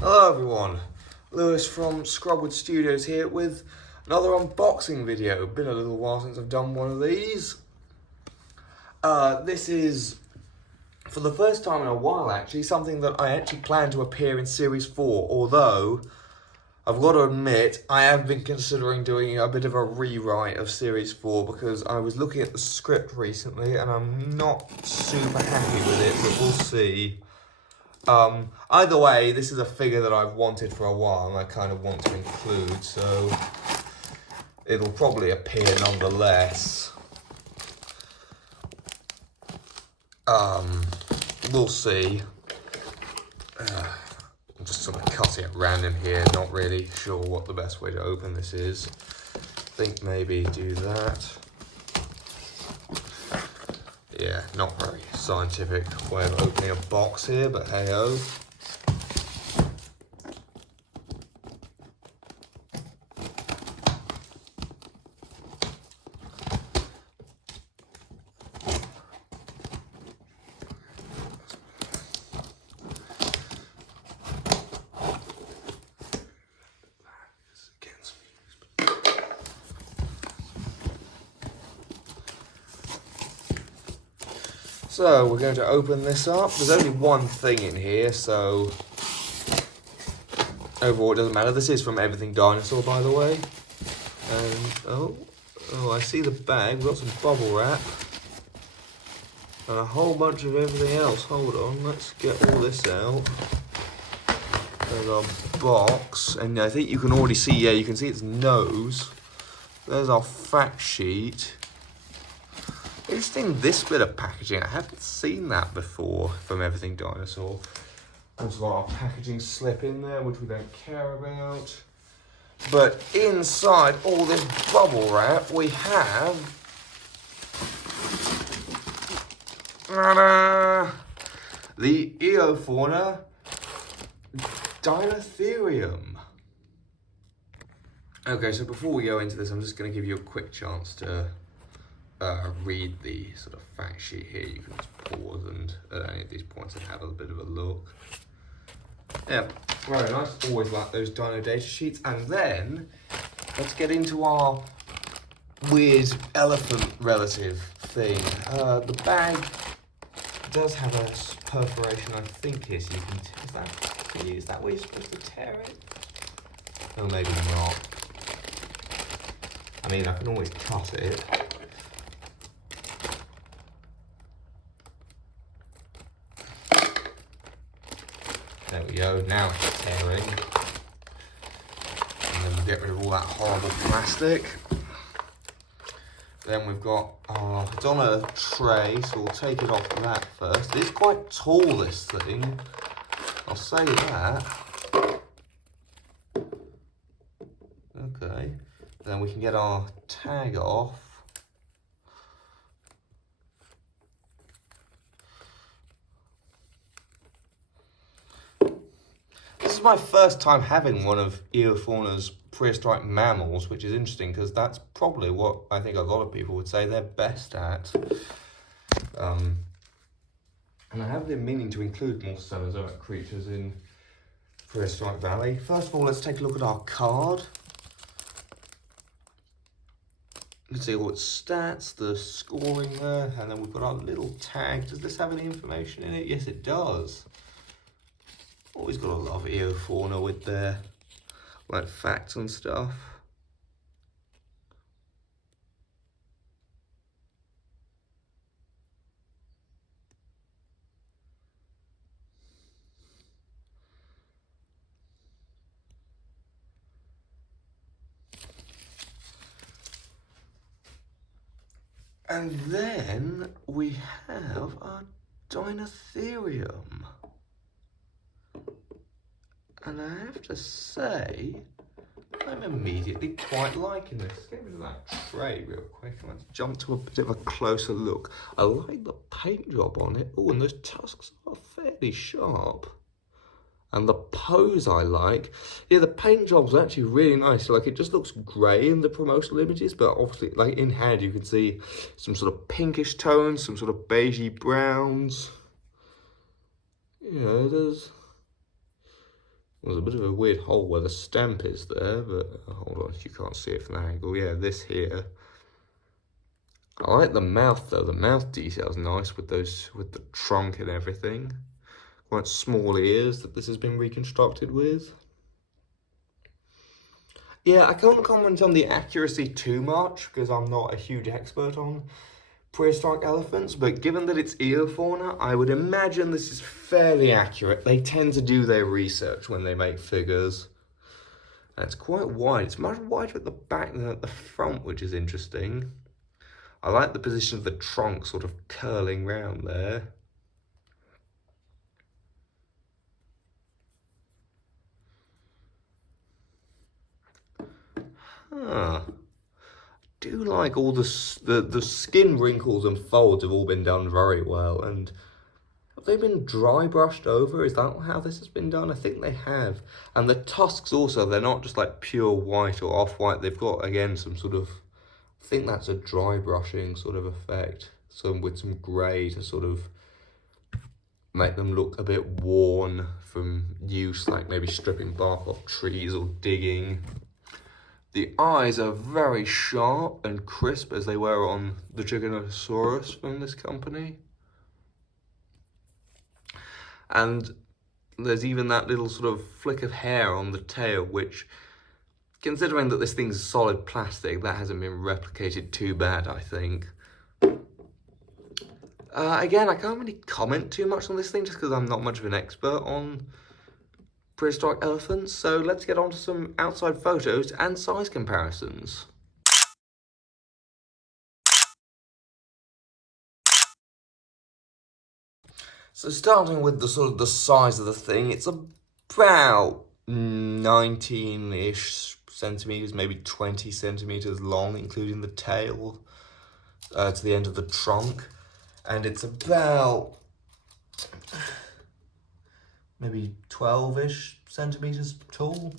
Hello everyone, Lewis from Scrubwood Studios here with another unboxing video. Been a little while since I've done one of these. This is, for the first time in a while actually, something that I actually plan to appear in Series 4, although I've got to admit I have been considering doing a bit of a rewrite of Series 4 because I was looking at the script recently and I'm not super happy with it, but we'll see. Either way, this is a figure that I've wanted for a while and I kind of want to include, so it'll probably appear nonetheless. We'll see. I'm just sort of cutting at random here, not really sure what the best way to open this is. Think maybe do that. Yeah, not very scientific way of opening a box here, but hey-oh. So we're going to open this up. There's only one thing in here, so overall it doesn't matter. This is from Everything Dinosaur, by the way. And oh, I see the bag. We've got some bubble wrap and a whole bunch of everything else. Hold on, let's get all this out. There's our box, and I think you can already see. Yeah, you can see its nose. There's our fact sheet. Interesting, this bit of packaging, I haven't seen that before from Everything Dinosaur. Also got our packaging slip in there, which we don't care about. But inside all this bubble wrap, we have the Eofauna Deinotherium. Okay, so before we go into this, I'm just going to give you a quick chance to read the sort of fact sheet here. You can just pause and at any of these points and have a bit of a look. Yeah, very nice. Always like those dino data sheets. And then let's get into our weird elephant relative thing. The bag does have a perforation, I think, here, so you can. Is that where you're supposed to tear it? Oh, maybe not. I mean, I can always cut it. There we go, now it's tearing. And then we'll get rid of all that horrible plastic. Then we've got it's on a tray, so we'll take it off that first. It is quite tall, this thing. I'll say that. Okay. Then we can get our tag off. This is my first time having one of Eofauna's prehistoric mammals, which is interesting because that's probably what I think a lot of people would say they're best at. And I have been meaning to include more Cenozoic creatures in Prehistoric Valley. First of all, let's take a look at our card. You can see all its stats, the scoring there, and then we've got our little tag. Does this have any information in it? Yes, it does. Always got to love Eofauna with their like facts and stuff. And then we have our Deinotherium. And I have to say, I'm immediately quite liking this. Get rid of that tray real quick and let's jump to a bit of a closer look. I like the paint job on it. Oh, and those tusks are fairly sharp. And the pose I like. Yeah, the paint job's actually really nice. So, like, it just looks grey in the promotional images, but obviously, like, in hand you can see some sort of pinkish tones, some sort of beigey browns. Yeah, there's There's a bit of a weird hole where the stamp is there, but hold on, you can't see it from that angle. Yeah, this here. I like the mouth though. The mouth detail's nice with the trunk and everything. Quite small ears that this has been reconstructed with. Yeah, I can't comment on the accuracy too much because I'm not a huge expert on prehistoric elephants, but given that it's Eofauna, I would imagine this is fairly accurate. They tend to do their research when they make figures. And it's quite wide. It's much wider at the back than at the front, which is interesting. I like the position of the trunk sort of curling round there. Huh. Do like all the skin wrinkles and folds have all been done very well, and have they been dry brushed over? Is that how this has been done? I think they have. And the tusks also, they're not just like pure white or off-white. They've got, again, some sort of, I think that's a dry brushing sort of effect. With some grey to sort of make them look a bit worn from use, like maybe stripping bark off trees or digging. The eyes are very sharp and crisp as they were on the Giganotosaurus from this company. And there's even that little sort of flick of hair on the tail, which, considering that this thing's solid plastic, that hasn't been replicated too bad, I think. Again, I can't really comment too much on this thing just because I'm not much of an expert on prehistoric elephants, so let's get on to some outside photos and size comparisons. So starting with the sort of the size of the thing, it's about 19-ish centimeters, maybe 20 centimeters long, including the tail to the end of the trunk, and it's about maybe 12-ish centimeters tall.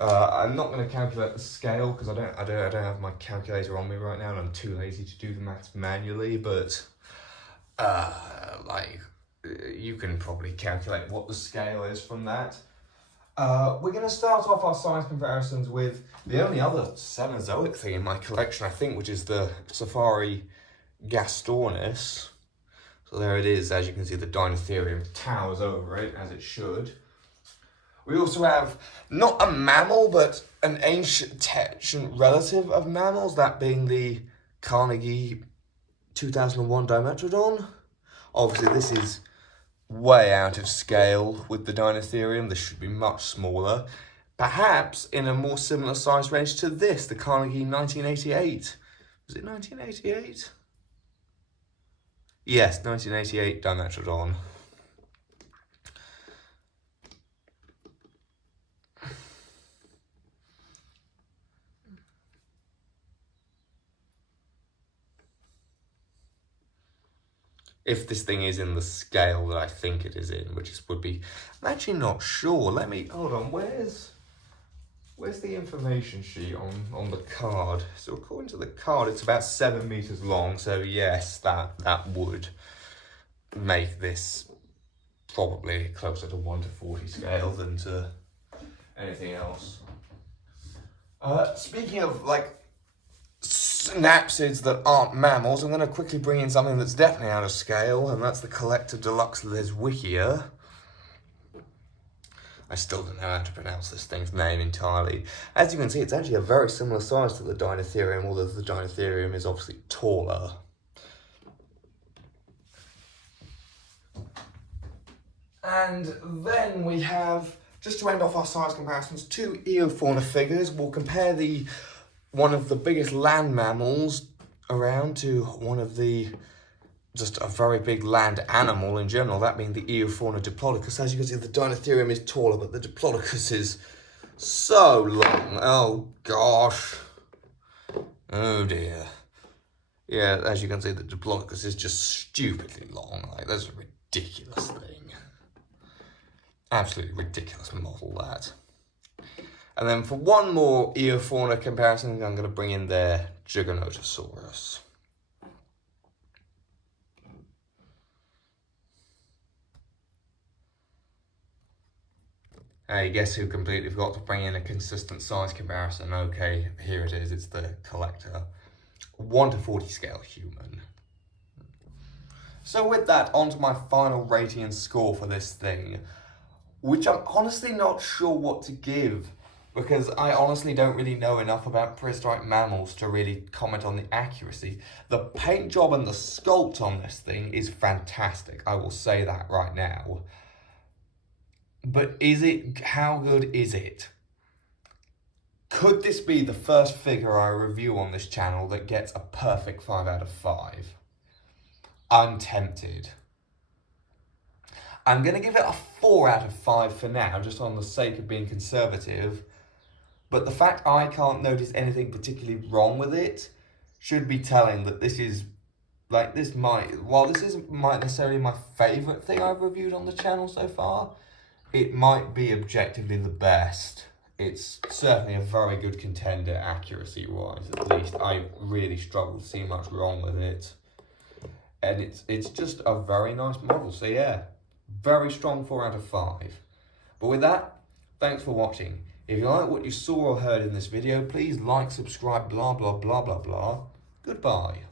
I'm not going to calculate the scale because I don't have my calculator on me right now, and I'm too lazy to do the maths manually. But you can probably calculate what the scale is from that. We're going to start off our size comparisons with the only other Cenozoic thing in my collection, I think, which is the Safari Gastornis. So there it is, as you can see, the Deinotherium towers over it, as it should. We also have, not a mammal, but an ancient relative of mammals, that being the Carnegie 2001 Dimetrodon. Obviously, this is way out of scale with the Deinotherium. This should be much smaller. Perhaps in a more similar size range to this, the Carnegie 1988. Was it 1988? Yes, 1988 Dimetrodon. If this thing is in the scale that I think it is in, would be, I'm actually not sure. Hold on, where's the information sheet on the card? So according to the card, it's about 7 meters long. So yes, that would make this probably closer to 1 to 40 scale than to anything else. Speaking of synapsids that aren't mammals, I'm going to quickly bring in something that's definitely out of scale, and that's the Collector Deluxe Leswikia. I still don't know how to pronounce this thing's name entirely. As you can see, it's actually a very similar size to the Deinotherium, although the Deinotherium is obviously taller. And then we have, just to end off our size comparisons, 2 Eofauna figures. We'll compare one of the biggest land mammals around to one of just a very big land animal in general, that being the Eofauna Diplodocus. As you can see, the Deinotherium is taller, but the Diplodocus is so long. Oh gosh. Oh dear. Yeah, as you can see, the Diplodocus is just stupidly long. That's a ridiculous thing. Absolutely ridiculous model, that. And then for one more Eofauna comparison, I'm going to bring in their Giganotosaurus. Hey, guess who completely forgot to bring in a consistent size comparison? Okay, here it is, it's the collector. 1 to 40 scale human. So with that, on to my final rating and score for this thing, which I'm honestly not sure what to give, because I honestly don't really know enough about prehistoric mammals to really comment on the accuracy. The paint job and the sculpt on this thing is fantastic, I will say that right now. But how good is it? Could this be the first figure I review on this channel that gets a perfect 5 out of 5? I'm tempted. I'm going to give it a 4 out of 5 for now, just on the sake of being conservative. But the fact I can't notice anything particularly wrong with it should be telling that this is, while this isn't necessarily my favourite thing I've reviewed on the channel so far, it might be objectively the best. It's certainly a very good contender accuracy-wise, at least. I really struggle to see much wrong with it. And it's just a very nice model, so yeah, very strong 4 out of 5. But with that, thanks for watching. If you like what you saw or heard in this video, please like, subscribe, blah, blah, blah, blah, blah. Goodbye.